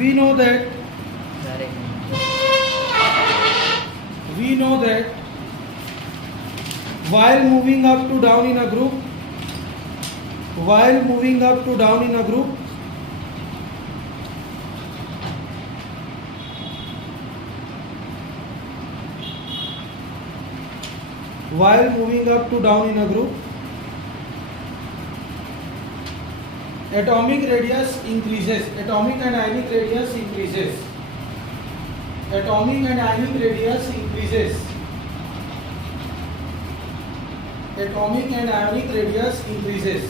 we know that while moving up to down in a group, while moving up to down in a group, while moving up to down in a group, atomic radius increases, atomic and ionic radius increases, atomic and ionic radius increases, atomic and ionic radius increases,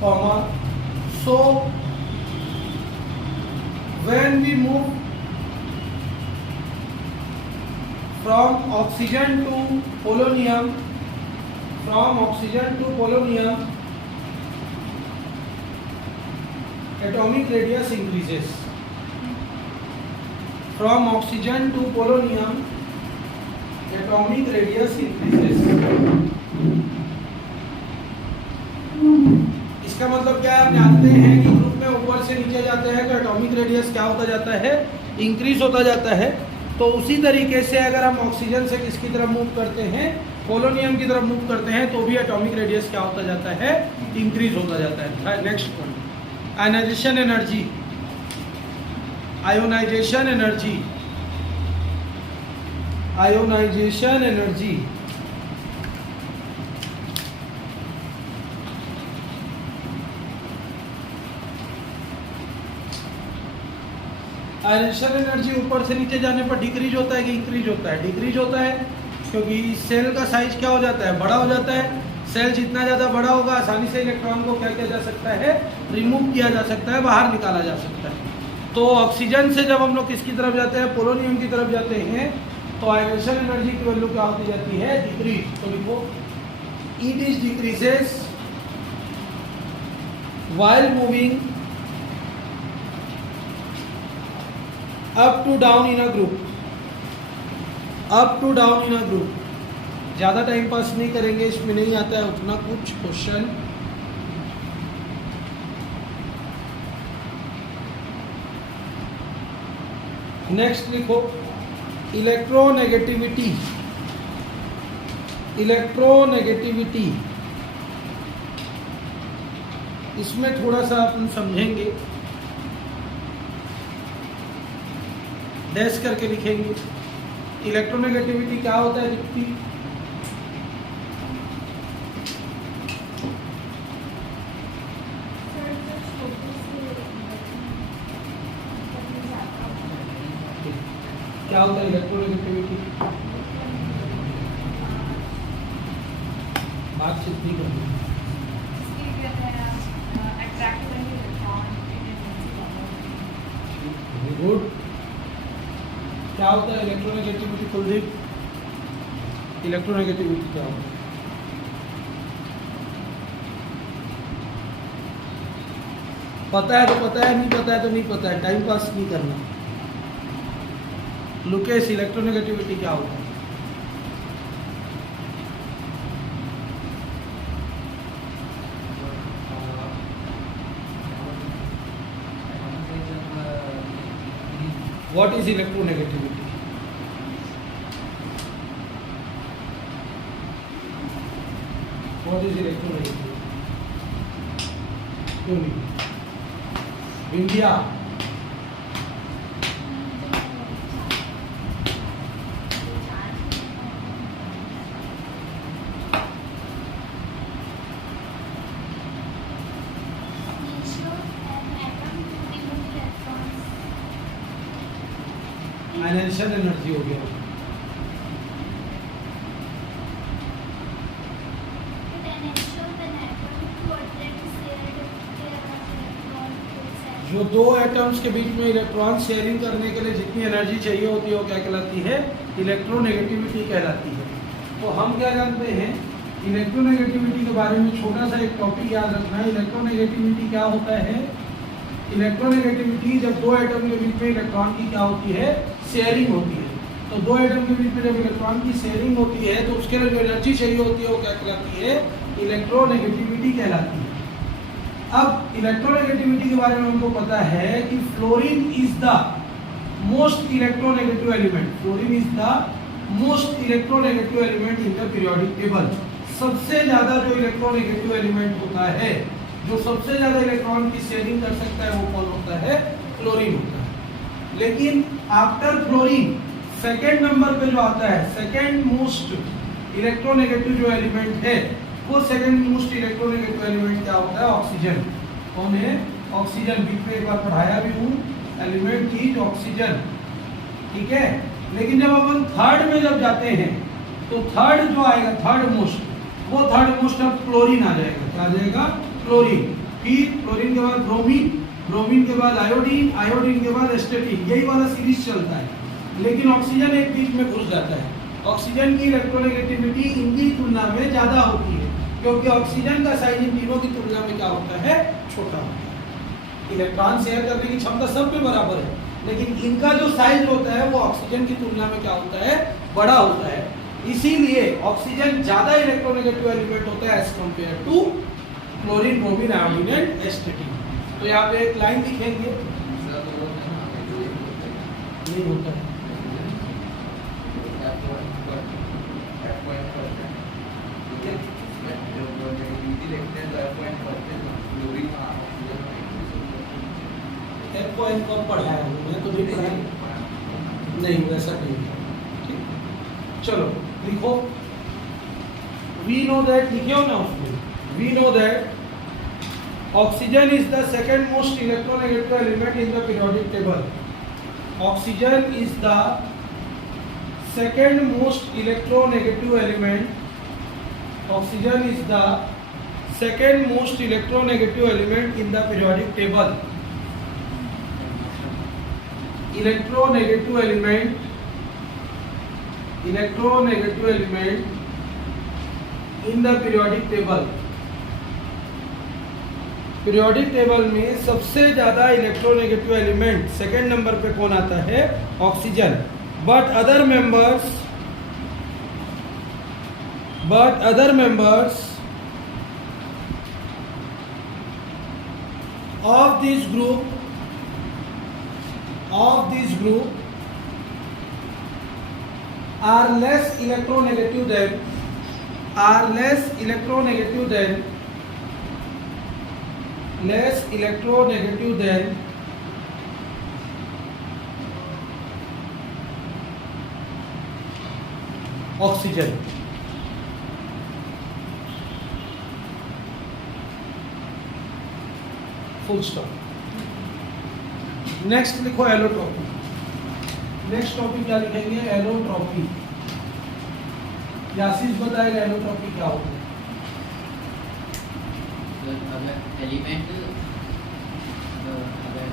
comma, so when we move from oxygen to polonium, from oxygen to polonium, atomic radius increases. From oxygen to polonium, atomic radius increases. इसका मतलब क्या है? आप जानते हैं कि group में ऊपर से नीचे जाते हैं तो एटॉमिक रेडियस क्या होता जाता है? इंक्रीज होता जाता है। तो उसी तरीके से अगर हम ऑक्सीजन से किसकी तरफ मूव करते हैं, पोलोनियम की तरफ मूव करते हैं, तो भी एटॉमिक रेडियस क्या होता जाता है? इंक्रीज होता जाता है। Next point, ionization energy, ionization energy, ionization energy. Ionization energy ऊपर से नीचे जाने पर डिक्रीज होता है कि इंक्रीज होता है? डिक्रीज होता है, क्योंकि सेल का साइज क्या हो जाता है? बड़ा हो जाता है। सेल जितना ज़्यादा बड़ा होगा आसानी से इलेक्ट्रॉन को क्या किया जा सकता है? रिमूव किया जा सकता है, बाहर निकाला जा सकता है। तो ऑक्सीजन से जब हम लोग किसकी तरफ जाते हैं? पोलोनियम की तरफ जाते हैं, तो आयनाइजेशन एनर्जी की वैल्यू क्या होती जाती है? डिक्रीज। तो लिखो it is decreases while moving up to down in a group, up to down in a group. ज़्यादा टाइम पास नहीं करेंगे, इसमें नहीं आता है उतना कुछ क्वेश्चन। नेक्स्ट लिखो इलेक्ट्रोनेगेटिविटी, इलेक्ट्रोनेगेटिविटी। इसमें थोड़ा सा अपन समझेंगे, डैश करके लिखेंगे। इलेक्ट्रोनेगेटिविटी क्या होता है? दीप्ति, क्या होता है इलेक्ट्रोनेगेटिविटी? बातचीत नहीं करनी। गुड। क्या होता है इलेक्ट्रोनेगेटिविटी? कुलदीप, इलेक्ट्रोनेगेटिविटी क्या होता है? पता है तो पता है, नहीं पता है तो नहीं पता है, टाइम पास नहीं करना। लुकेश, इलेक्ट्रोनेगेटिविटी क्या होता है? What is electronegativity? What is electronegativity? क्यों नहीं? इंडिया, आयनाइजेशन एनर्जी हो गया। जो दो एटम्स के बीच में इलेक्ट्रॉन शेयरिंग करने के लिए जितनी एनर्जी चाहिए होती है वो क्या कहलाती है? इलेक्ट्रोनेगेटिविटी कहलाती है। तो हम क्या जानते हैं? इलेक्ट्रोनेगेटिविटी के बारे में छोटा सा एक टॉपिक याद रखना है। इलेक्ट्रोनेगेटिविटी क्या होता है? इलेक्ट्रोनेगेटिविटी जब दो एटम के बीच में इलेक्ट्रॉन की क्या होती है? शेयरिंग होती है। तो दो एटम के बीच में जब इलेक्ट्रॉन की शेयरिंग होती है तो उसके लिए जो एनर्जी चाहिए होती है वो क्या कहलाती है? इलेक्ट्रोनेगेटिविटी कहलाती है। अब इलेक्ट्रोनेगेटिविटी के बारे में हमको पता है कि fluorine is the most electronegative element, fluorine is the most electronegative element in the periodic table. सबसे ज्यादा जो इलेक्ट्रोनेगेटिव एलिमेंट होता है, जो सबसे ज्यादा इलेक्ट्रॉन की शेयरिंग कर सकता है, वो कौन होता है? क्लोरीन होता है। लेकिन आफ्टर फ्लोरीन सेकेंड नंबर पे जो आता है, सेकेंड मोस्ट इलेक्ट्रोनेगेटिव जो एलिमेंट है, वो सेकेंड मोस्ट इलेक्ट्रोनेगेटिव एलिमेंट क्या होता है? ऑक्सीजन। कौन है? ऑक्सीजन। बीच में एक बार पढ़ाया भी हूँ, एलिमेंट की जो ऑक्सीजन, ठीक है। लेकिन जब अपन थर्ड में जब जाते हैं तो थर्ड जो आएगा, थर्ड मोस्ट, वो थर्ड मोस्ट अब क्लोरीन आ जाएगा। क्या आ जाएगा? क्लोरीन। फिर क्लोरीन के बाद ब्रोमीन, ब्रोमीन के बाद आयोडीन, आयोडीन के बाद एस्टेटिन, यही वाला सीरीज चलता है। लेकिन ऑक्सीजन एक बीच में घुस जाता है। ऑक्सीजन की इलेक्ट्रोनेगेटिविटी इनकी तुलना में ज्यादा होती है, क्योंकि ऑक्सीजन का साइज इन तीनों की तुलना में क्या होता है? छोटा होता है। इलेक्ट्रॉन शेयर करने की क्षमता सब पे बराबर है, लेकिन इनका जो साइज होता है वो ऑक्सीजन की तुलना में क्या होता है? बड़ा होता है। इसीलिए ऑक्सीजन ज्यादा इलेक्ट्रोनेगेटिव एलिमेंट होता है as compare to chlorine, bromine, iodine and astatine. तो यहाँ पे एक लाइन लिखेंगे, नहीं होता है। कब पढ़ाया हूँ मैं? तो नहीं पढ़ाया, नहीं वैसा नहीं है। चलो लिखो, वी नो दैट, लिखे हो ना उसमें, we know that oxygen is the second most electronegative element in the periodic table. Oxygen is the second most electronegative element, oxygen is the second most electronegative element in the periodic table. Electronegative element, electronegative element in the periodic table. Periodic table में सबसे ज्यादा electronegative element second number पे कौन आता है? Oxygen. But other members of this group are less electronegative than oxygen. Full stop. Next लिखो allotropy. Next topic क्या लिखेंगे? एलोट्रॉपी। यासिस बताएगा एलोट्रॉपी क्या होता है। अगर एलिमेंट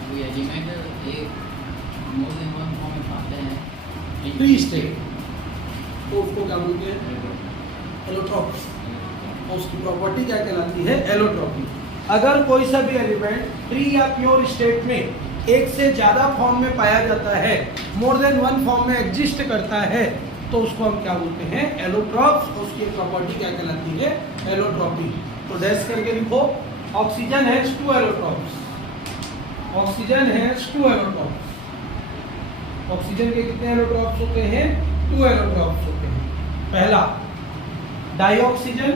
कोई एलिमेंट एक मोर देन वन फॉर्म में पाते हैं थ्री स्टेट, तो उसको क्या बोलते हैं? एलोट्रॉप्स। उसकी प्रॉपर्टी क्या कहलाती है? एलोट्रॉपी। अगर कोई सा भी एलिमेंट फ्री या प्योर स्टेट में एक से ज्यादा फॉर्म में पाया जाता है, मोर देन वन फॉर्म में एग्जिस्ट करता है, तो उसको हम क्या बोलते हैं? एलोट्रॉप्स। उसकी प्रॉपर्टी क्या कहलाती है? एलोट्रॉपी। तो डैश करके लिखो, oxygen has two allotropes. Oxygen has two allotropes. Oxygen के कितने एलोट्रॉप्स होते हैं? 2 एलोट्रॉप्स होते हैं। पहला डाइऑक्सीजन,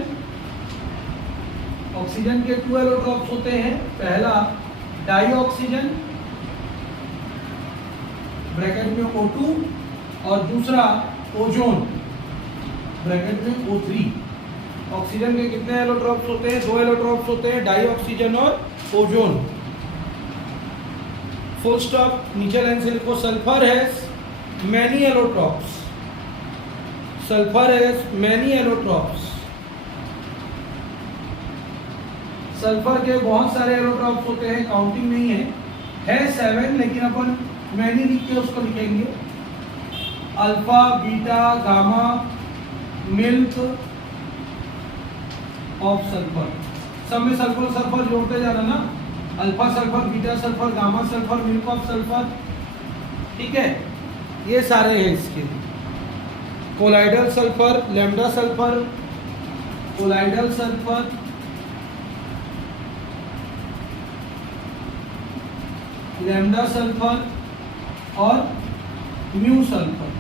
ऑक्सीजन के 2 एलोट्रॉप्स होते हैं। पहला डाइऑक्सीजन ब्रैकेट में O2 और दूसरा ओजोन ब्रैकेट में O3। ऑक्सीजन के कितने एलोट्रॉप्स होते हैं? 2 एलोट्रॉप्स होते हैं, डाइऑक्सीजन और ओजोन। Full stop. नीचे लाइन से लिखो, sulphur has many allotropes. Sulphur has many allotropes. Sulphur के बहुत सारे एलोट्रॉप्स होते हैं, काउंटिंग नहीं है 7, लेकिन अपन मैनी लिख के उसको लिखेंगे। Alpha, beta, gamma, milk of sulphur. सब में सल्फर सल्फर जोड़ते जाना ना, alpha sulphur, beta sulphur, gamma sulphur, milk of sulphur, ठीक है। ये सारे हैं इसके। Colloidal sulphur, lambda sulphur, colloidal sulphur, lambda sulphur और म्यू सल्फर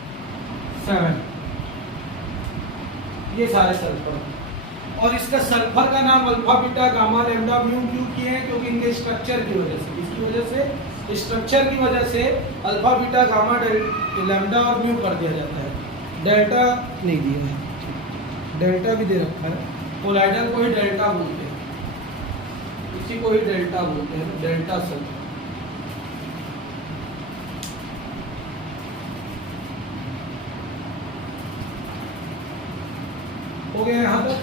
7, ये सारे सल्फर। और इसका सल्फर का नाम alpha beta gamma lambda mu क्यों किए हैं? क्योंकि इनके स्ट्रक्चर की वजह से, इसकी वजह से, स्ट्रक्चर की वजह से अल्फा बीटा गामा लैम्डा और म्यू कर दिया जाता है। डेल्टा नहीं दिया है, डेल्टा भी दे रखा है। कोलाइडल को ही डेल्टा बोलते हैं, इसी को ही डेल्टा बोलते हैं, डेल्टा सल्फर। हो गया यहाँ तक?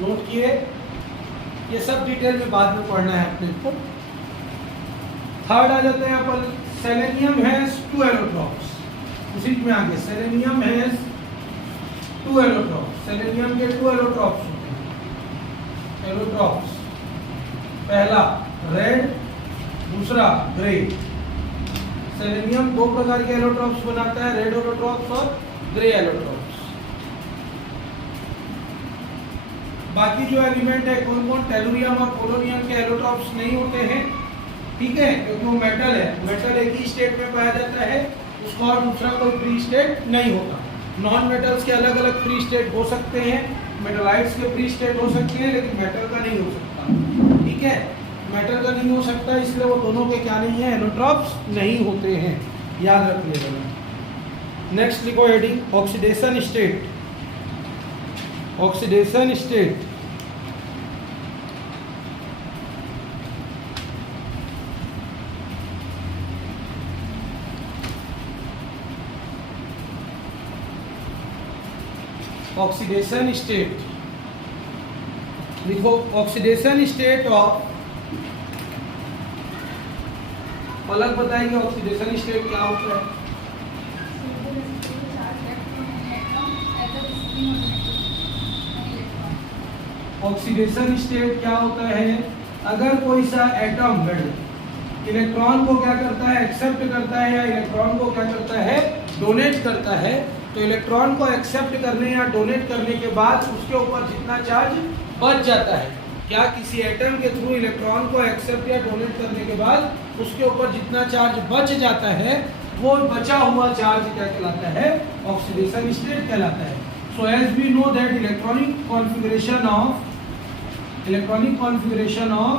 नोट किए? ये सब डिटेल में बाद में पढ़ना है अपने को। थर्ड आ जाते हैं अपन, सेलेनियम हैज 2 एलोट्रॉप्स। उसी में आगे सेलेनियम हैज 2 एलोट्रॉप्स। सेलेनियम के 2 एलोट्रॉप्स होते हैं। एलोट्रॉप्स, पहला रेड, दूसरा ग्रे। सेलेनियम 2 प्रकार के एलोट्रॉप्स बनाता है, रेड एलोट्रॉप्स और ग्रे एलोट्रॉप्स। बाकी जो एलिमेंट है कौन कौन, टेलुरियम और पोलोनियम के एलोट्रॉप्स नहीं होते हैं, ठीक है, क्योंकि वो मेटल है। मेटल एक ही स्टेट में पाया जाता है, उसका और दूसरा कोई फ्री स्टेट नहीं होता। नॉन मेटल्स के अलग अलग फ्री स्टेट हो सकते हैं, मेटलाइट्स के फ्री स्टेट हो सकते हैं, लेकिन मेटल का नहीं हो सकता, ठीक है। मेटल का नहीं हो सकता, इसलिए वो दोनों के क्या नहीं है, एलोट्रॉप्स नहीं होते हैं, याद रखिएगा। नेक्स्ट लिखो heading, oxidation state. Oxidation state oxidation state लिखो, ऑक्सीडेशन स्टेट ऑफ, अलग बताएंगे ऑक्सीडेशन स्टेट क्या होता है। ऑक्सीडेशन स्टेट क्या होता है? अगर कोई सा एटम इलेक्ट्रॉन को क्या करता है, एक्सेप्ट करता है, या इलेक्ट्रॉन को क्या करता है, डोनेट करता है, तो इलेक्ट्रॉन को एक्सेप्ट करने या डोनेट करने के बाद उसके ऊपर जितना चार्ज बच जाता है, क्या किसी एटम के थ्रू इलेक्ट्रॉन को एक्सेप्ट या डोनेट करने के बाद उसके ऊपर जितना चार्ज बच जाता है, वो बचा हुआ चार्ज क्या कहलाता है, ऑक्सीडेशन स्टेट कहलाता है। So as we know that electronic configuration of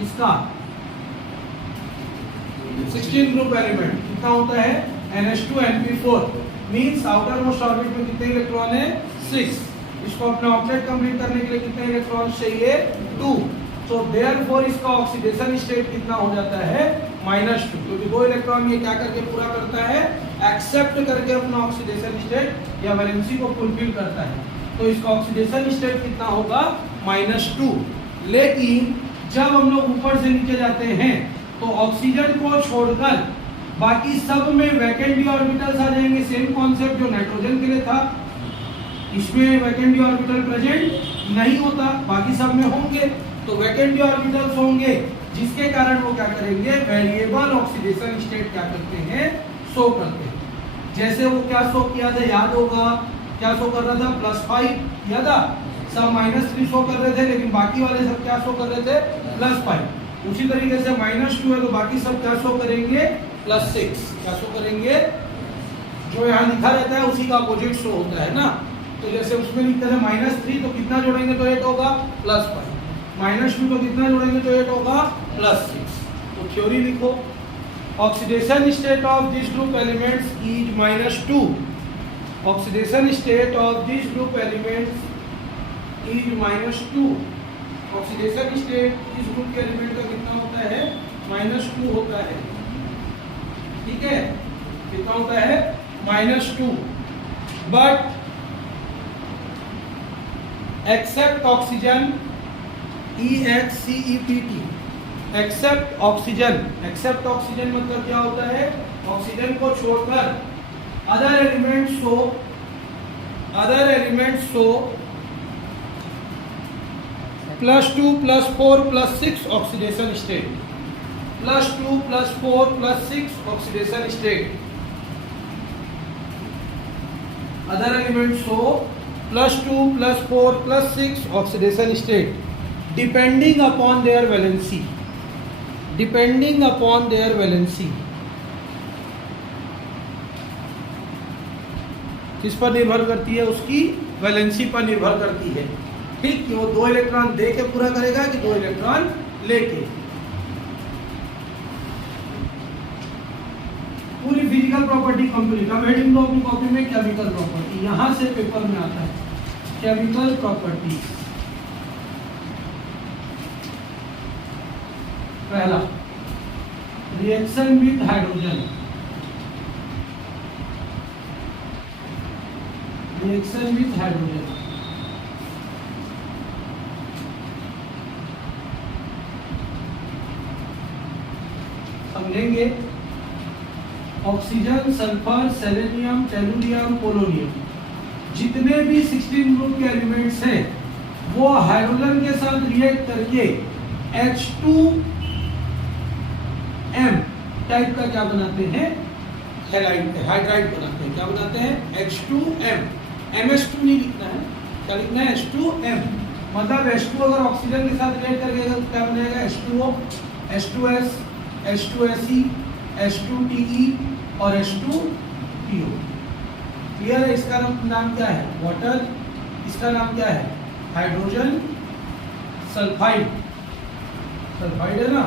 इसका 16 ग्रुप एलिमेंट कितना होता है, NH2 NP4, means outer most orbit में कितने इलेक्ट्रॉन है, 6। इसको अपना ऑब्जेक्ट कंप्लीट करने के लिए कितने इलेक्ट्रॉन चाहिए, 2। तो देयरफॉर इसका ऑक्सीडेशन स्टेट कितना हो जाता है, -2, क्योंकि 2 इलेक्ट्रॉन ये क्या करके पूरा करता है, एक्सेप्ट करके अपना ऑक्सीडेशन स्टेट या वैलेंसी को फुलफिल करता है। तो इसका ऑक्सीडेशन स्टेट कितना होगा, -2। लेकिन जब हम लोग ऊपर से नीचे जाते हैं तो ऑक्सीजन को छोड़कर बाकी सब में वैकेंट ऑर्बिटल्स आ जाएंगे। सेम कॉन्सेप्ट जो नाइट्रोजन के लिए था, इसमें वैकेंट ऑर्बिटल प्रेजेंट नहीं होता, बाकी सब में होंगे। तो वैकेंट ऑर्बिटल्स होंगे, जिसके कारण वो क्या करेंगे, वेरिएबल ऑक्सीडेशन स्टेट क्या करते हैं, शो करते हैं। जैसे वो क्या शो किया था, याद होगा, क्या शो कर रहा था, +5, याद आ, सब -3 शो कर रहे थे, लेकिन बाकी वाले सब क्या शो कर रहे थे, +5। उसी तरीके से -2 है तो बाकी सब क्या शो करेंगे, +6। क्या शो करेंगे, जो यहाँ लिखा रहता है उसी का अपोजिट शो होता है ना। तो जैसे उसमें लिखते हैं -3 तो कितना जोड़ेंगे तो 8 होगा, +5। -2 तो कितना जोड़ेंगे तो 8 होगा, +6। तो थ्योरी लिखो, oxidation state of this group elements is -2। Oxidation state of this group elements is -2। Oxidation state इस ग्रुप के एलिमेंट का कितना होता है, -2 होता है, ठीक है, कितना होता है, -2। But except oxygen, EXCEPT, except oxygen. Except oxygen मतलब क्या होता है, ऑक्सीजन को छोड़कर other elements show +2 +4 +6 oxidation state, +2 +4 +6 oxidation state. Other elements show +2 +4 +6 oxidation state. Depending upon their valency, depending upon their valency, किस पर निर्भर करती है? उसकी वैलेंसी पर निर्भर करती है। ठीक, कि वो 2 इलेक्ट्रॉन दे के पूरा करेगा कि 2 इलेक्ट्रॉन लेके। पूरी फिजिकल प्रॉपर्टी कंप्लीट। अब हेडिंग दो अपनी कॉपी में केमिकल प्रॉपर्टी, यहां से पेपर में आता है केमिकल प्रॉपर्टी। पहला, reaction with hydrogen, reaction with hydrogen. समझेंगे, oxygen, sulphur, selenium, tellurium, polonium, जितने भी 16 ग्रुप के एलिमेंट्स हैं वो हाइड्रोजन के साथ रिएक्ट करके H2M टाइप का क्या बनाते हैं? हैलाइड, हाइड्राइड बनाते हैं। क्या बनाते हैं? H2M। MS2 नहीं लिखना है, क्या लिखना है? H2M। मतलब H2 अगर ऑक्सीजन के साथ रिएक्ट करके क्या बनेगा? H2O, H2S, H2Se, H2Te और H2PO। क्लियर है? इसका नाम क्या है? वाटर। इसका नाम क्या है? हाइड्रोजन सल्फाइड, सल्फाइड है ना।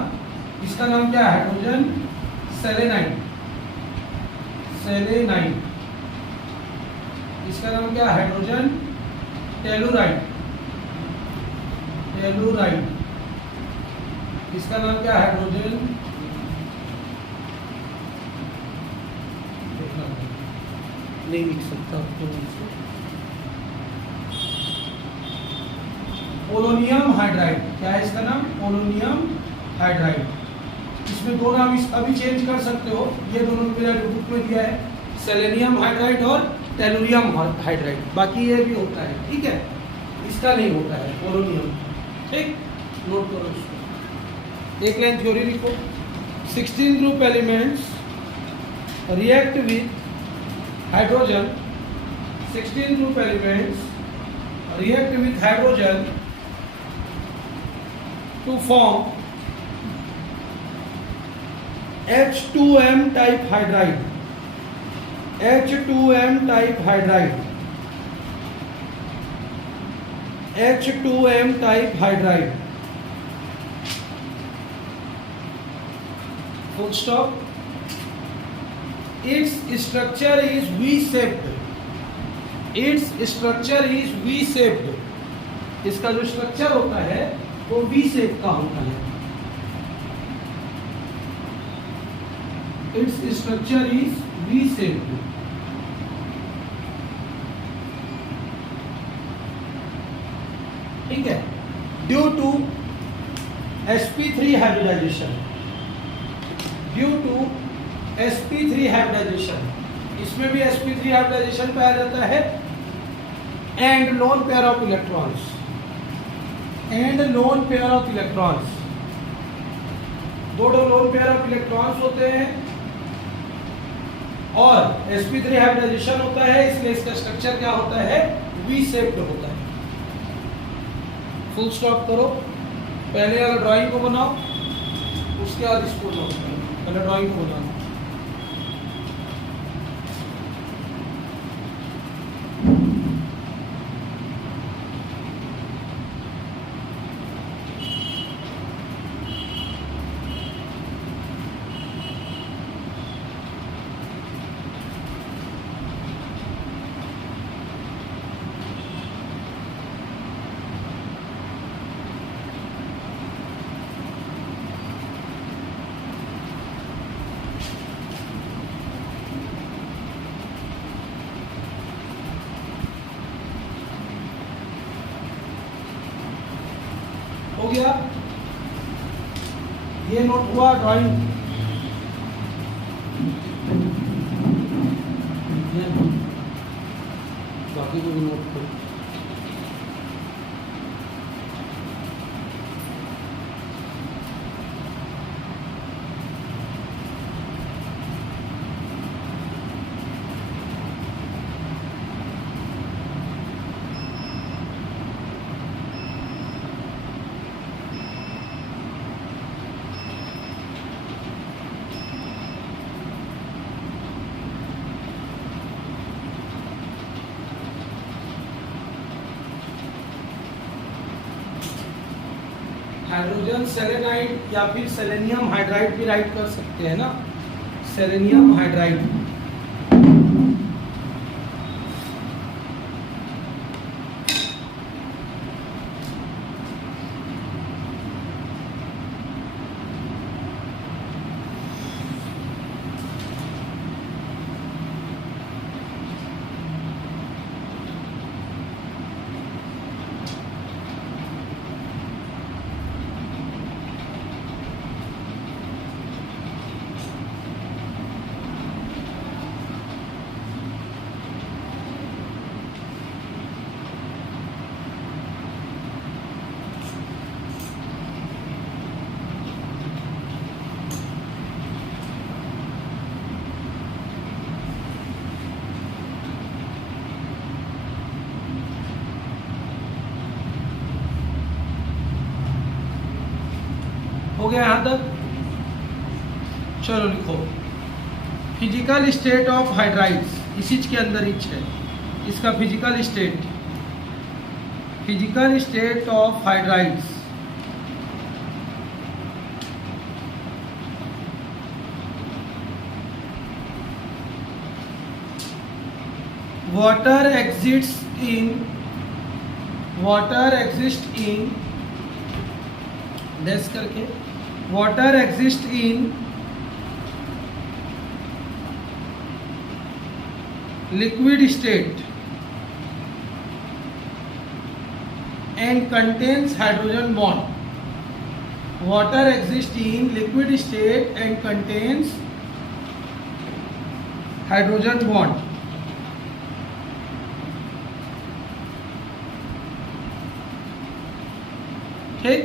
इसका नाम क्या है? Hydrogen selenide, selenide. इसका नाम क्या है? Hydrogen telluride, telluride. इसका नाम क्या है? हाइड्रोजन, नहीं लिख सकता, पोलोनियम हाइड्राइड। क्या है इसका नाम? Polonium hydride. इसमें दो नाम इसका भी चेंज कर सकते हो, ये दोनों मेरा बुक में दिया है, सेलेनियम हाइड्राइड और टेलुरियम हाइड्राइड। बाकी ये भी होता है, ठीक है, इसका नहीं होता है पोलोनियम। ठीक, नोट करो इसको। एक लाइन थ्योरी लिखो। 16 group elements react with hydrogen, 16 group elements react with hydrogen to form H2M type hydride, H2M type hydride, H2M type hydride. Full stop. Its structure is V-shaped. Its structure is V-shaped. इसका जो structure होता है वो V-shape का होता है. Its structure is V-shaped. ठीक है. Due to sp3 hybridization. Due to sp3 hybridization, इसमें भी sp3 hybridization पाया जाता है, and lone pair of electrons, and lone pair of electrons, दो lone pair of electrons होते हैं और sp3 hybridization होता है, इसलिए इसका स्ट्रक्चर क्या होता है? V-shaped होता है. फुल स्टॉप करो. पहले अगर ड्राइंग को बनाओ, उसके बाद इसको नोट करो. पहले ड्राइंग को बनाओ. हो गया, ये नोट हुआ. ड्राइंग बाकी को भी नोट करो. हाइड्रोजन सेलेनाइड या फिर सेलेनियम हाइड्राइड भी राइट कर सकते हैं ना, सेलेनियम हाइड्राइड। हो गया यहां तक? चलो लिखो, फिजिकल स्टेट ऑफ हाइड्राइड्स, इसी के अंदर ही है इसका physical state, physical state of hydrides. Water exist in dash करके, water exist in liquid state and contains hydrogen bond. Water exists in liquid state and contains hydrogen bond. ठीक,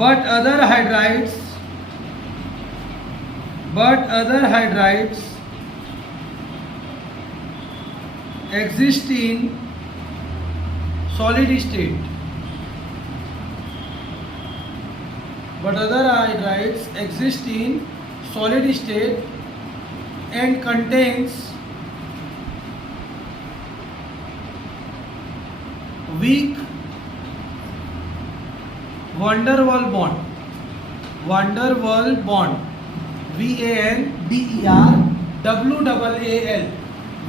but other hydrides exist in solid state. But other hydrides exist in solid state and contains weak van der Waal bond. Van der Waal bond, VANDERWAAL,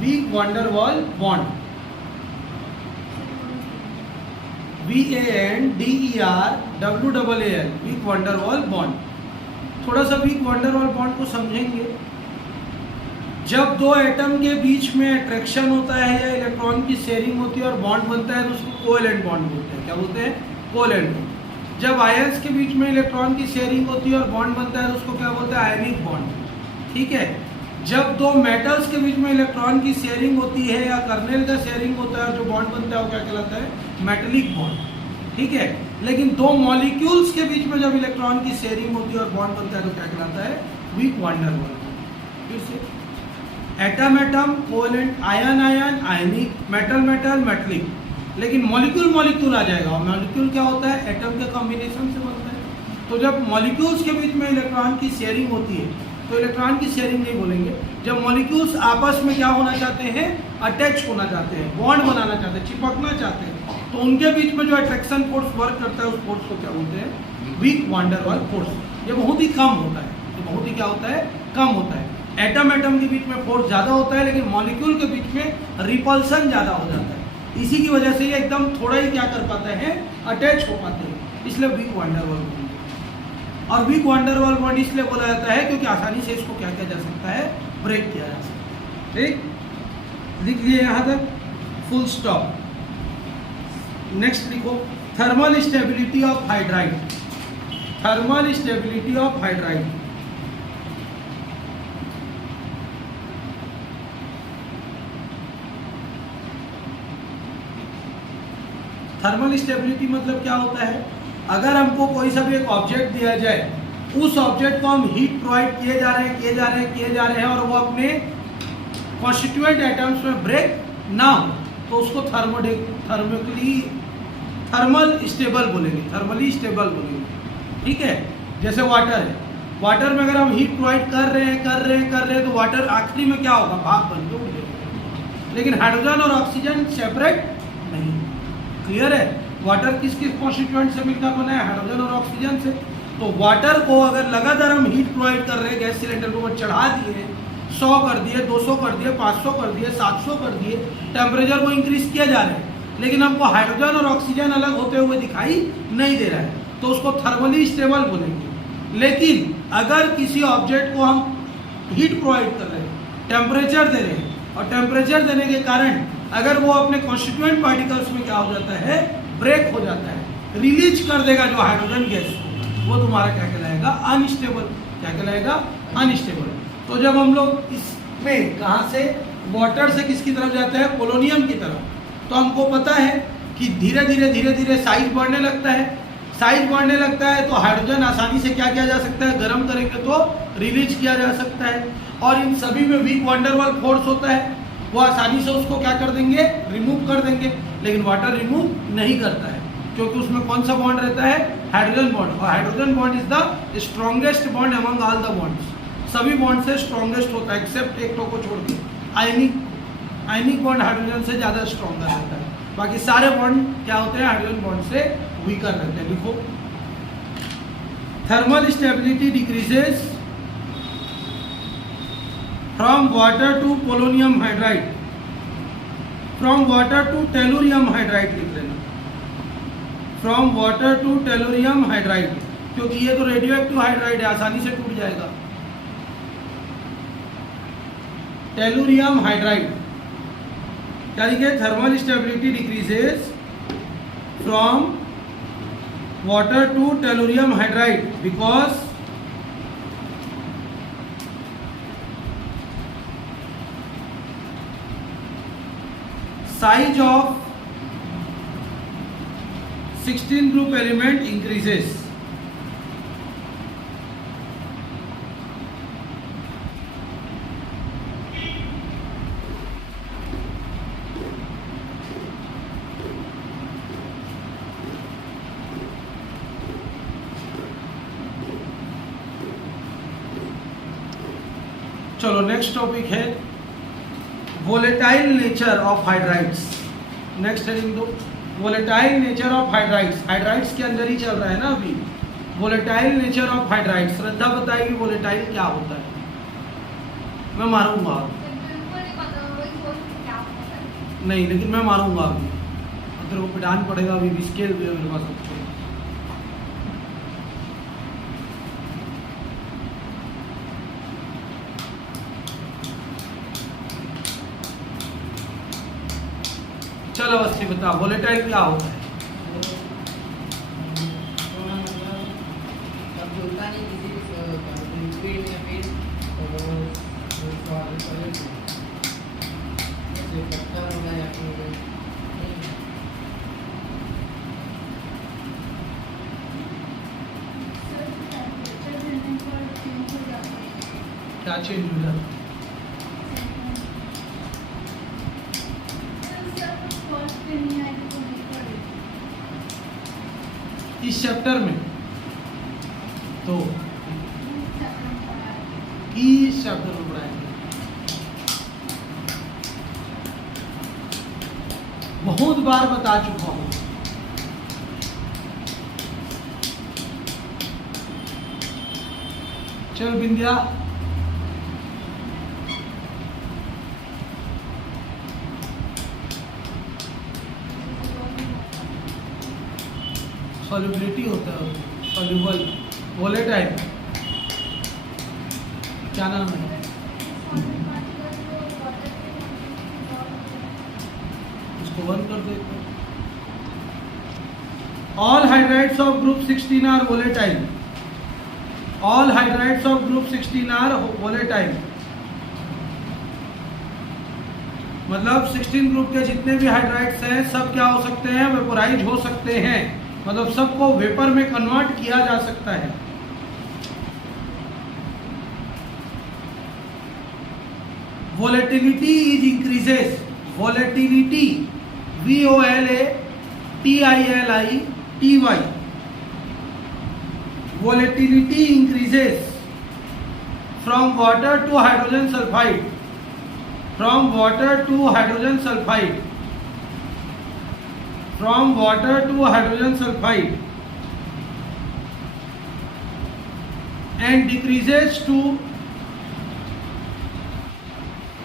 weak van der Waal bond, VANDERWAAL, weak van der Waal bond। थोड़ा सा week van der Waal bond को समझेंगे। जब दो atom के बीच में attraction होता है या इलेक्ट्रॉन की शेयरिंग होती है और बॉन्ड बनता है तो उसको कोवेलेंट बॉन्ड बोलते हैं। क्या बोलते हैं? Covalent bond. जब आयंस के बीच में इलेक्ट्रॉन की शेयरिंग होती है और बॉन्ड बनता है तो उसको क्या बोलते हैं? Ionic bond. ठीक है। जब दो मेटल्स के बीच में इलेक्ट्रॉन की शेयरिंग होती है या कर्नेल का शेयरिंग होता है और जो बॉन्ड बनता है वो क्या कहलाता है? Metallic bond. ठीक है। लेकिन दो मॉलिक्यूल्स के बीच में जब इलेक्ट्रॉन की शेयरिंग होती है और बॉन्ड बनता है तो क्या कहलाता है? Weak van der Waal bond. फिर से atom atom covalent, ion ion ionic, metal metal metallic. लेकिन मॉलिक्यूल मॉलिक्यूल आ जाएगा। और मॉलिक्यूल क्या होता है? एटम के कॉम्बिनेशन से बनता है। तो जब मॉलिक्यूल्स के बीच में इलेक्ट्रॉन की शेयरिंग होती है तो इलेक्ट्रॉन की शेयरिंग नहीं बोलेंगे। जब मॉलिक्यूल्स आपस में क्या होना चाहते हैं? अटैच होना चाहते हैं, बॉन्ड बनाना चाहते हैं, चिपकना चाहते हैं, तो उनके बीच में जो अट्रैक्शन फोर्स वर्क करता है उस फोर्स को क्या बोलते हैं? Weak van der Waal force. ये बहुत ही कम होता है, ये बहुत ही क्या होता है? कम होता है। एटम एटम के बीच में फोर्स ज़्यादा होता है लेकिन मॉलिक्यूल के बीच में रिपल्सन ज़्यादा हो जाता है। इसी की वजह से ये एकदम थोड़ा ही क्या कर पाते हैं? अटैच हो पाते हैं, इसलिए weak van der Waal bond. और weak van der Waal bond इसलिए बोला जाता है क्योंकि आसानी से इसको क्या किया जा सकता है? ब्रेक किया जा सकता है। ठीक, लिख लिए यहाँ तक, फुल स्टॉप। नेक्स्ट लिखो, thermal stability of hydride. Thermal stability of hydride. Thermal stability मतलब क्या होता है? अगर हमको कोई सा भी एक ऑब्जेक्ट दिया जाए, उस ऑब्जेक्ट को हम हीट प्रोवाइड किए जा रहे हैं और वो अपने कॉन्स्टिट्यूएंट एटम्स में ब्रेक ना हो तो उसको थर्मल स्टेबल बोलेंगे, थर्मली स्टेबल बोलेंगे। ठीक है। जैसे वाटर है, वाटर में अगर हम हीट प्रोवाइड कर रहे हैं तो वाटर आखिरी में क्या होगा? भाप बन के उड़ जाएगा। लेकिन हाइड्रोजन और ऑक्सीजन सेपरेट नहीं। क्लियर है? वाटर किस किस कॉन्स्टिट्यूएंट से मिलकर बना है? हाइड्रोजन और ऑक्सीजन से। तो वाटर को अगर लगातार हम हीट प्रोवाइड कर रहे हैं, गैस सिलेंडर के ऊपर चढ़ा दिए, 100 कर दिए, 200 कर दिए, 500 कर दिए, 700 कर दिए, टेम्परेचर को इंक्रीज किया जा रहा है, लेकिन हमको हाइड्रोजन और ऑक्सीजन अलग होते हुए दिखाई नहीं दे रहा है, तो उसको थर्मली स्टेबल बोलेंगे। लेकिन अगर किसी ऑब्जेक्ट को हम हीट प्रोवाइड कर रहे हैं, टेम्परेचर दे रहे हैं, और टेम्परेचर देने के कारण अगर वो अपने कॉन्स्टिट्यूएंट पार्टिकल्स में क्या हो जाता है? ब्रेक हो जाता है, रिलीज कर देगा जो हाइड्रोजन गैस, वो तुम्हारा क्या कहलाएगा? अनस्टेबल। क्या कहलाएगा? अनस्टेबल। तो जब हम लोग इसमें कहाँ से वाटर से किसकी तरफ जाते हैं? पोलोनियम की तरफ। तो हमको पता है कि धीरे धीरे साइज बढ़ने लगता है। साइज बढ़ने लगता है तो हाइड्रोजन आसानी से क्या किया जा सकता है? गर्म करेंगे तो रिलीज किया जा सकता है। और इन सभी में वीक वंडरवाल फोर्स होता है, वो आसानी से उसको क्या कर देंगे? रिमूव कर देंगे। लेकिन वाटर रिमूव नहीं करता है, क्योंकि उसमें कौन सा बॉन्ड रहता है? Hydrogen bond. और hydrogen bond is the strongest bond among all the bonds. सभी बॉन्ड से स्ट्रॉन्गेस्ट होता है एक्सेप्ट एक को छोड़ के। आयनिक बॉन्ड हाइड्रोजन से ज़्यादा स्ट्रॉन्गर रहता है, बाकी सारे बॉन्ड क्या होते हैं? हाइड्रोजन बॉन्ड से वीकर रहते हैं। लिखो, thermal stability decreases from water to polonium hydride, from water to tellurium hydride लिख लेना, from water to tellurium hydride, क्योंकि ये तो रेडियो एक्टिव हाइड्राइड है, आसानी से टूट जाएगा। टेलुरियम हाइड्राइड क्या लिखे? Thermal stability decreases from water to tellurium hydride because size of 16 group element increases. चलो नेक्स्ट टॉपिक है volatile nature of hydrides. Next heading दो, volatile nature of hydrides. Hydrides के अंदर ही चल रहा है ना अभी। Volatile nature of hydrides, Shraddha बताएगी वोलेटाइल क्या होता है। मैं मारूंगा नहीं, लेकिन मैं मारूंगा अभी, तेरे को पिटान पड़ेगा अभी भी। स्केल भी है मेरे पास। चलो अस्सी बता, वोलेटाइल क्या होता है? क्या चेंज हो जाता है? इस चैप्टर में तो इस चैप्टर में पढ़ाएंगे। बहुत बार बता चुका हूं। चल बिंदिया, सॉल्युबिलिटी होता है, सॉल्युबल, वोलेटाइल क्या नाम है? इसको बंद कर देते हैं। All hydrides of group 16 are volatile. All hydrides of group 16 are volatile, मतलब 16 ग्रुप के जितने भी हाइड्राइड्स हैं सब क्या हो सकते हैं? वेपोराइज हो सकते हैं, मतलब सबको वेपर में कन्वर्ट किया जा सकता है। Volatility is increases, volatility VOLATILITY, volatility increases from water to hydrogen sulfide, from water to hydrogen sulfide, from water to hydrogen sulphide and decreases to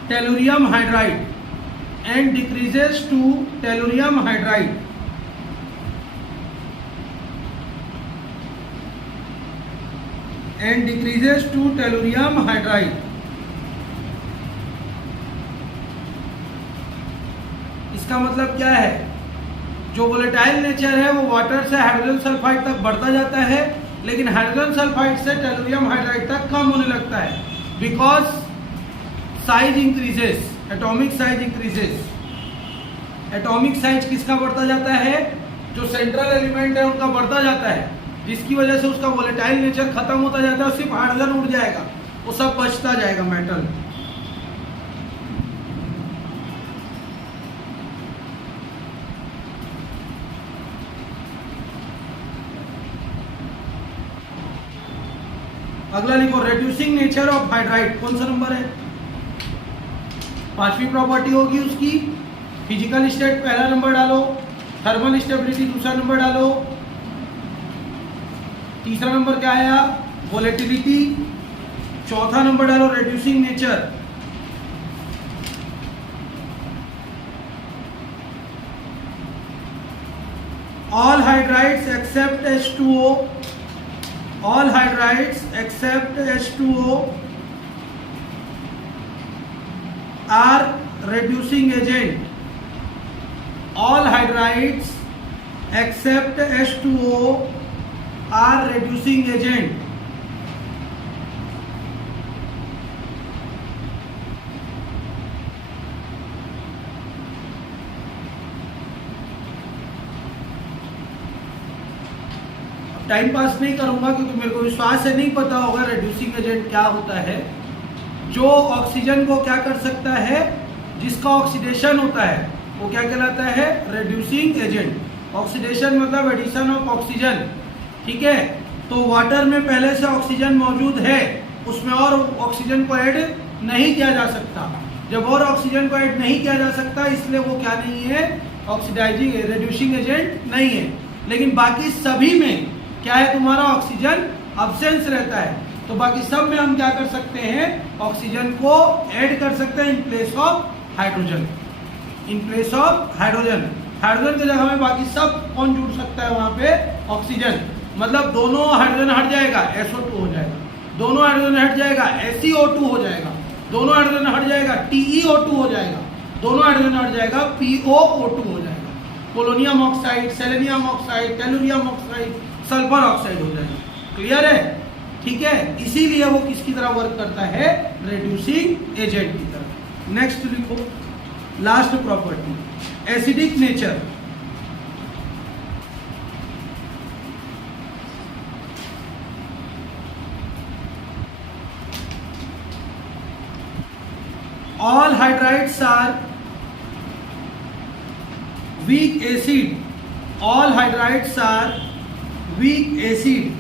tellurium hydride and decreases to tellurium hydride and decreases to tellurium hydride। इसका मतलब क्या है? जो volatile nature है वो water से hydrogen sulphide तक बढ़ता जाता है, लेकिन हाइड्रोजन सल्फाइड से टेलुरियम हाइड्राइड तक कम होने लगता है, because size increases, atomic size increases. Atomic size किसका बढ़ता जाता है? जो सेंट्रल एलिमेंट है उनका बढ़ता जाता है, जिसकी वजह से उसका वोलेटाइल नेचर खत्म होता जाता है, सिर्फ हाइड्रोजन उड़ जाएगा, वो सब बचता जाएगा मेटल। अगला लिखो, रेड्यूसिंग नेचर ऑफ हाइड्राइड। कौन सा नंबर है? 5वीं प्रॉपर्टी होगी उसकी। फिजिकल स्टेट पहला नंबर डालो, थर्मल स्टेबिलिटी दूसरा नंबर डालो, तीसरा नंबर क्या आया? वोलेटिलिटी, चौथा नंबर डालो reducing nature. All hydrides except H2O, all hydrides except H2O are reducing agent। all hydrides except H2O are reducing agent। Time pass नहीं करूंगा क्योंकि मेरे को विश्वास है नहीं पता होगा रेड्यूसिंग एजेंट क्या होता है। जो ऑक्सीजन को क्या कर सकता है, जिसका ऑक्सीडेशन होता है वो क्या कहलाता है? Reducing agent. ऑक्सीडेशन मतलब एडिशन ऑफ ऑक्सीजन, ठीक है। तो वाटर में पहले से ऑक्सीजन मौजूद है, उसमें और ऑक्सीजन को ऐड नहीं किया जा सकता। जब और ऑक्सीजन को ऐड नहीं किया जा सकता, इसलिए वो क्या नहीं है? ऑक्सीडाइजिंग रेड्यूसिंग एजेंट नहीं है। लेकिन बाकी सभी में क्या है? तुम्हारा ऑक्सीजन अब्सेंस रहता है, तो बाकी सब में हम क्या कर सकते हैं? ऑक्सीजन को ऐड कर सकते हैं in place of hydrogen. In place of hydrogen, hydrogen की जगह में बाकी सब कौन जुड़ सकता है वहां पे? ऑक्सीजन। मतलब दोनों हाइड्रोजन हट जाएगा, SO2 हो जाएगा। दोनों हाइड्रोजन हट जाएगा, SeO2 हो जाएगा। दोनों हाइड्रोजन हट जाएगा, TeO2 हो जाएगा। दोनों हाइड्रोजन हट जाएगा, POO2 हो जाएगा। Polonium oxide, selenium oxide, tellurium oxide, sulphur oxide हो जाएगा। क्लियर है? ठीक है। इसीलिए वो किसकी तरह वर्क करता है? रेड्यूसिंग एजेंट की तरह। नेक्स्ट लिखो, last property, acidic nature. All hydrides are weak acid. All hydrides are weak acid.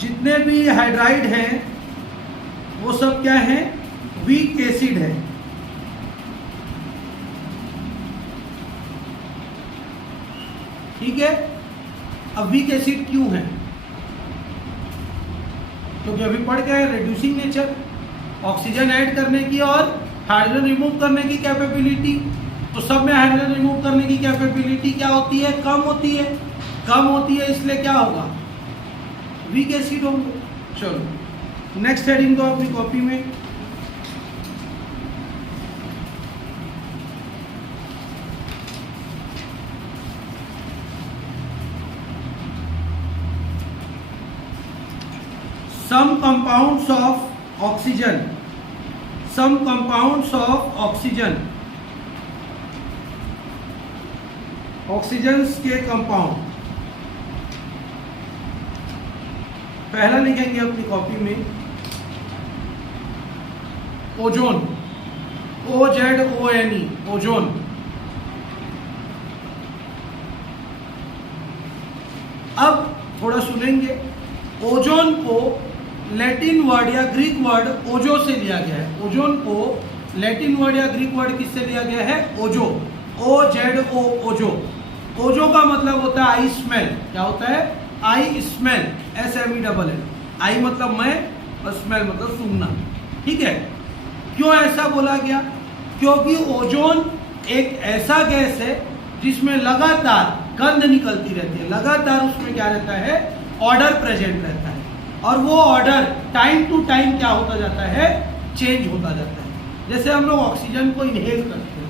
जितने भी हाइड्राइड हैं वो सब क्या है? वीक एसिड है। ठीक है। अब वीक एसिड क्यों है? क्योंकि अभी पढ़ के है रिड्यूसिंग नेचर, ऑक्सीजन ऐड करने की और हाइड्रोजन रिमूव करने की कैपेबिलिटी। तो सब में हाइड्रोजन रिमूव करने की कैपेबिलिटी क्या होती है? कम होती है। कम होती है, इसलिए क्या होगा? वीक एसिड होंगे। चलो नेक्स्ट हेडिंग दो अपनी कॉपी में। some compounds of oxygen, some compounds of oxygen, oxygens के कंपाउंड। पहला लिखेंगे अपनी कॉपी में ओजोन, OZONE, ओजोन। अब थोड़ा सुनेंगे। ओजोन को लैटिन वर्ड या ग्रीक वर्ड ओजो से लिया गया है। ओजोन को लैटिन वर्ड या ग्रीक वर्ड किससे लिया गया है? ओजो, OZO, ओजो। ओजो का मतलब होता है आई स्मेल। क्या होता है? I smell, SMELL। आई मतलब मैं और स्मेल मतलब सूंघना। ठीक है, क्यों ऐसा बोला गया? क्योंकि ओजोन एक ऐसा गैस है जिसमें लगातार गंध निकलती रहती है, लगातार उसमें क्या रहता है? ऑर्डर प्रेजेंट रहता है, और वो ऑर्डर टाइम टू टाइम क्या होता जाता है? चेंज होता जाता है। जैसे हम लोग ऑक्सीजन को इनहेल करते हैं,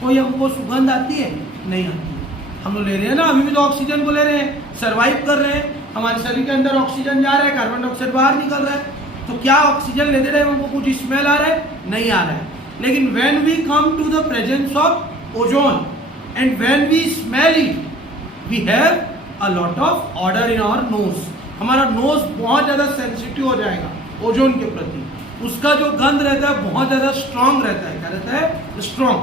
कोई हमको सुगंध आती है? नहीं आती है। हम लोग ले रहे हैं ना, अभी भी तो ऑक्सीजन को ले रहे हैं, सर्वाइव कर रहे हैं, हमारे शरीर के अंदर ऑक्सीजन जा रहा है, कार्बन डाइऑक्साइड बाहर निकल रहा है, तो क्या ऑक्सीजन लेते रहे हमको कुछ स्मेल आ रहा है? नहीं आ रहा है। लेकिन when we come to the presence of ozone and when we smell it, we have a lot of order in our nose. हमारा नोज बहुत ज़्यादा सेंसिटिव हो जाएगा ओजोन के प्रति। उसका जो गंध रहता है बहुत ज़्यादा स्ट्रांग रहता है। क्या रहता है? स्ट्रांग।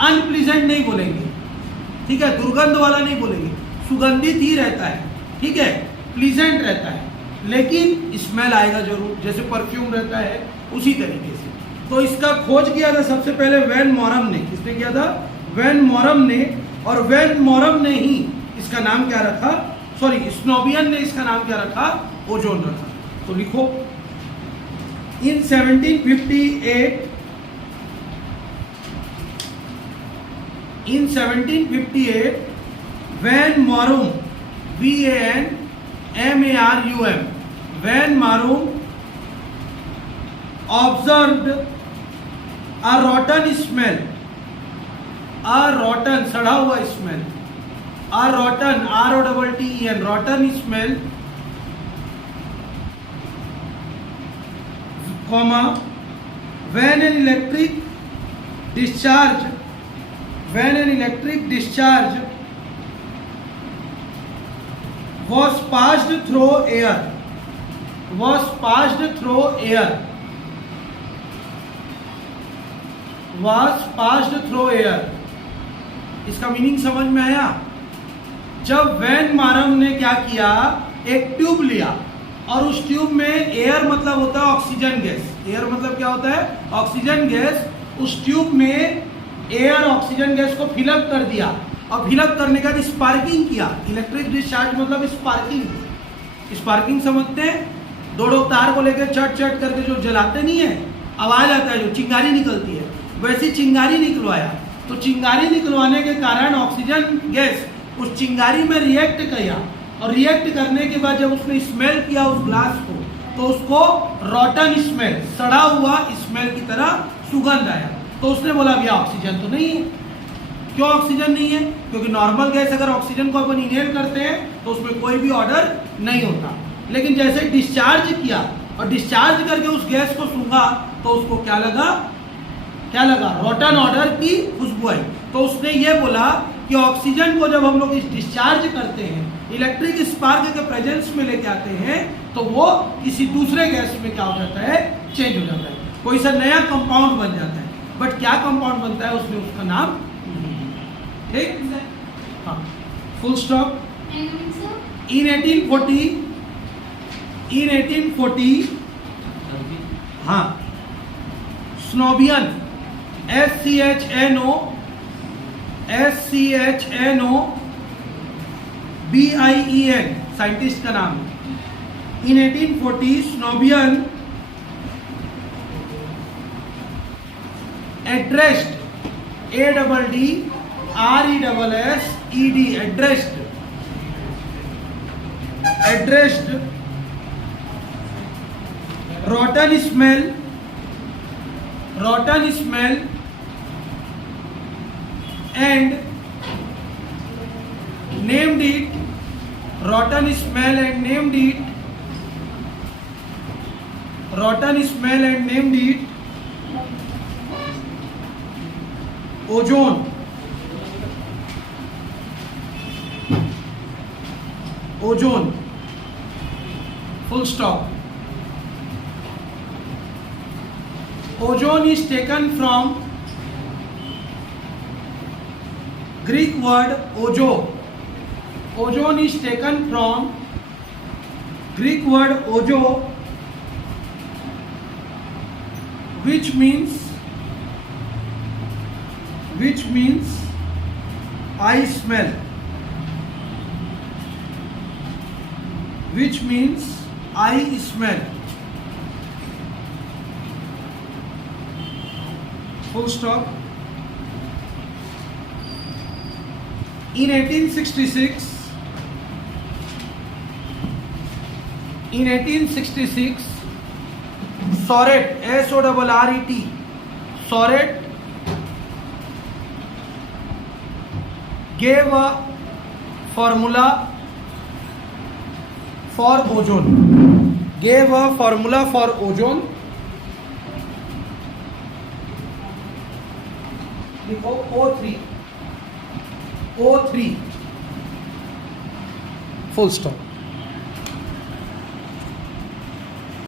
अनप्लीजेंट नहीं बोलेंगे, ठीक है, दुर्गंध वाला नहीं बोलेंगे, सुगंधित ही रहता है, ठीक है, प्लीजेंट रहता है, लेकिन स्मेल आएगा जरूर, जैसे परफ्यूम रहता है उसी तरीके से। तो इसका खोज किया था सबसे पहले वैन मॉरम ने। किसने किया था? वैन मॉरम ने। और वैन मॉरम ने ही इसका नाम क्या रखा? सॉरी, स्नोबियन ने इसका नाम क्या रखा? ओजोन रखा। तो लिखो, in 1758 Van Marum, VANMARUM, Van Marum observed a rotten smell, a rotten, सड़ा हुआ smell, a rotten, ROTTEN, rotten smell, comma, when an electric discharge was passed through air, इसका मीनिंग समझ में आया? जब वैन मॉरम ने क्या किया, एक ट्यूब लिया और उस ट्यूब में एयर मतलब होता है ऑक्सीजन गैस, एयर मतलब क्या होता है? Oxygen gas. उस ट्यूब में एयर ऑक्सीजन गैस को फिलअप कर दिया और फिलअप करने के बाद स्पार्किंग किया। इलेक्ट्रिक डिस्चार्ज मतलब स्पार्किंग। स्पार्किंग समझते हैं? दो तार को लेकर चट चट करके जो जलाते नहीं है, आवाज आता है, जो चिंगारी निकलती है, वैसी चिंगारी निकलवाया। तो चिंगारी निकलवाने के कारण ऑक्सीजन गैस उस चिंगारी में रिएक्ट किया, और रिएक्ट करने के बाद जब उसने स्मेल किया उस ग्लास को, तो उसको रॉटन स्मेल, सड़ा हुआ स्मेल की तरह सुगंध आया। तो उसने बोला भैया ऑक्सीजन तो नहीं है। क्यों ऑक्सीजन नहीं है? क्योंकि नॉर्मल गैस अगर ऑक्सीजन को अपन इनहेल करते हैं तो उसमें कोई भी ऑर्डर नहीं होता, लेकिन जैसे डिस्चार्ज किया और डिस्चार्ज करके उस गैस को सूंघा तो उसको क्या लगा? रॉटन ऑर्डर की खुशबू आई। तो उसने ये बोला कि ऑक्सीजन को जब हम लोग डिस्चार्ज करते हैं, इलेक्ट्रिक स्पार्क के प्रेजेंस में लेके आते हैं, तो वो किसी दूसरे गैस में क्या हो जाता है? चेंज हो जाता है, कोई सा नया कंपाउंड बन जाता है। बट क्या कंपाउंड बनता है उसमें उसका नाम, ठीक, हाँ, फुल स्टॉप। इन 1840 हाँ, स्नोबियन, SCHNOBIEN साइंटिस्ट का नाम है। इन 1840 स्नोबियन addressed, addressed rotten smell and named it ozone, full stop. Ozone is taken from Greek word ozo. Ozone is taken from Greek word ozo, which means I smell, which means I smell. Full stop. In 1866, Soret, S-O-R-R-E-T, Soret gave a formula for ozone. Gave a formula for ozone. देखो O3. Full stop.